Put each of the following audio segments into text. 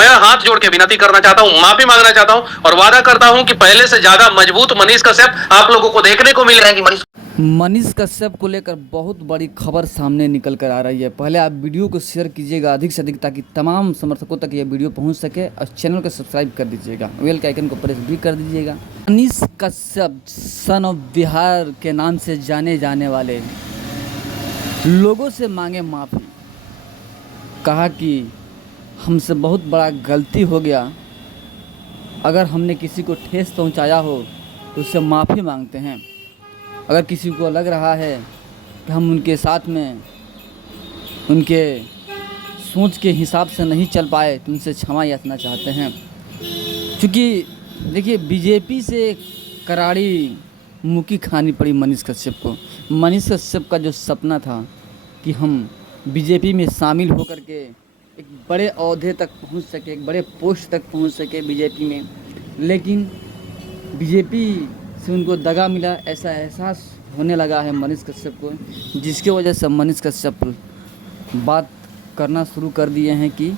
मैं हाथ जोड़ के विनती करना चाहता हूं, माफी मांगना चाहता हूं और वादा करता हूं कि पहले से ज्यादा मजबूत मनीष कश्यप आप लोगों को देखने को मिल रहे हैं कि मनीष कश्यप को लेकर बहुत बड़ी खबर सामने निकल कर आ रही है। पहले आप वीडियो को शेयर कीजिएगा अधिक से अधिक, ताकि तमाम समर्थकों तक यह वीडियो पहुंच सके, और चैनल को सब्सक्राइब कर दीजिएगा, बेल के आइकन को प्रेस भी कर दीजिएगा। मनीष कश्यप सन ऑफ बिहार के नाम से जाने जाने वाले लोगों से मांगे माफ़ी। कहा कि हमसे बहुत बड़ा गलती हो गया, अगर हमने किसी को ठेस पहुंचाया हो तो उससे माफ़ी मांगते हैं। अगर किसी को लग रहा है कि हम उनके साथ में उनके सोच के हिसाब से नहीं चल पाए तो उनसे क्षमा याचना चाहते हैं। क्योंकि देखिए, बीजेपी से करारी मुक्की खानी पड़ी मनीष कश्यप को। मनीष कश्यप का जो सपना था कि हम बीजेपी में शामिल होकर के एक बड़े ओहदे तक पहुंच सके, एक बड़े पोस्ट तक पहुंच सके बीजेपी में, लेकिन बीजेपी से उनको दगा मिला, ऐसा एहसास होने लगा है मनीष कश्यप को, जिसकी वजह से मनीष कश्यप बात करना शुरू कर दिए हैं कि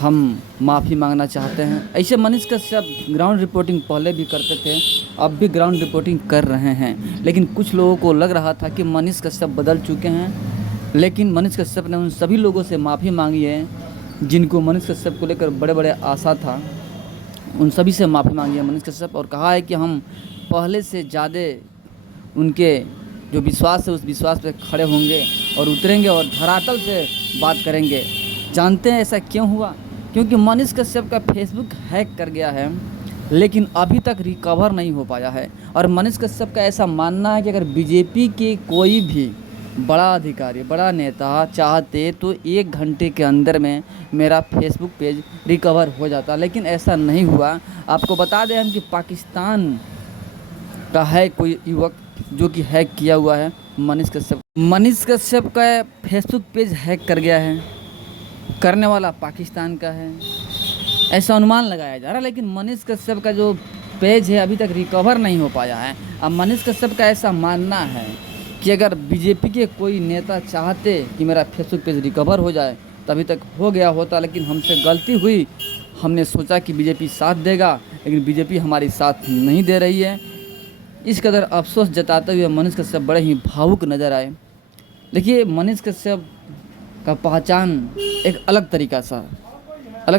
हम माफ़ी मांगना चाहते हैं। ऐसे मनीष कश्यप ग्राउंड रिपोर्टिंग पहले भी करते थे, अब भी ग्राउंड रिपोर्टिंग कर रहे हैं, लेकिन कुछ लोगों को लग रहा था कि मनीष कश्यप बदल चुके हैं। लेकिन मनीष कश्यप ने उन सभी लोगों से माफ़ी मांगी है जिनको मनीष कश्यप को लेकर बड़े बड़े आशा था, उन सभी से माफ़ी मांगी है मनीष कश्यप, और कहा है कि हम पहले से ज़्यादा उनके जो विश्वास है उस विश्वास पे खड़े होंगे और उतरेंगे और धरातल से बात करेंगे। जानते हैं ऐसा क्यों हुआ? क्योंकि मनीष कश्यप का फेसबुक हैक कर गया है, लेकिन अभी तक रिकवर नहीं हो पाया है। और मनीष कश्यप का ऐसा मानना है कि अगर बीजेपी के कोई भी बड़ा अधिकारी, बड़ा नेता चाहते तो 1 घंटे के अंदर में मेरा फेसबुक पेज रिकवर हो जाता, लेकिन ऐसा नहीं हुआ। आपको बता दें हम कि पाकिस्तान का है कोई युवक जो कि हैक किया हुआ है मनीष कश्यप का फेसबुक पेज हैक कर गया है, करने वाला पाकिस्तान का है, ऐसा अनुमान लगाया जा रहा है। लेकिन मनीष कश्यप का जो पेज है अभी तक रिकवर नहीं हो पाया है। अब मनीष कश्यप का ऐसा मानना है कि अगर बीजेपी के कोई नेता चाहते कि मेरा फेसबुक पेज रिकवर हो जाए तो अभी तक हो गया होता, लेकिन हमसे गलती हुई। हमने सोचा कि बीजेपी साथ देगा, लेकिन बीजेपी हमारी साथ नहीं दे रही है। इस कदर अफसोस जताते हुए मनीष कश्यप बड़े ही भावुक नज़र आए। देखिए, मनीष कश्यप का पहचान एक अलग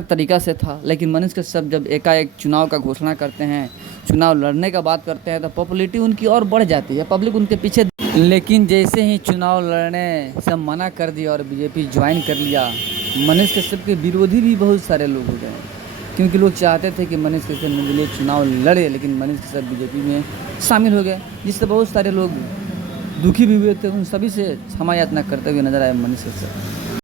तरीका से था, लेकिन मनीष कश्यप जब एकाएक चुनाव का घोषणा करते हैं, चुनाव लड़ने का बात करते हैं, तो पॉपुलैरिटी उनकी और बढ़ जाती है, पब्लिक उनके पीछे। लेकिन जैसे ही चुनाव लड़ने से मना कर दिया और बीजेपी ज्वाइन कर लिया, मनीष कश्यप के विरोधी भी बहुत सारे लोग हो गए, क्योंकि लोग चाहते थे कि मनीष कश्यप निर्दलीय चुनाव लड़े, लेकिन मनीष कश्यप बीजेपी में शामिल हो गए, जिससे बहुत सारे लोग दुखी भी हुए थे। उन सभी से क्षमा याचना करते हुए नजर आए मनीष कश्यप।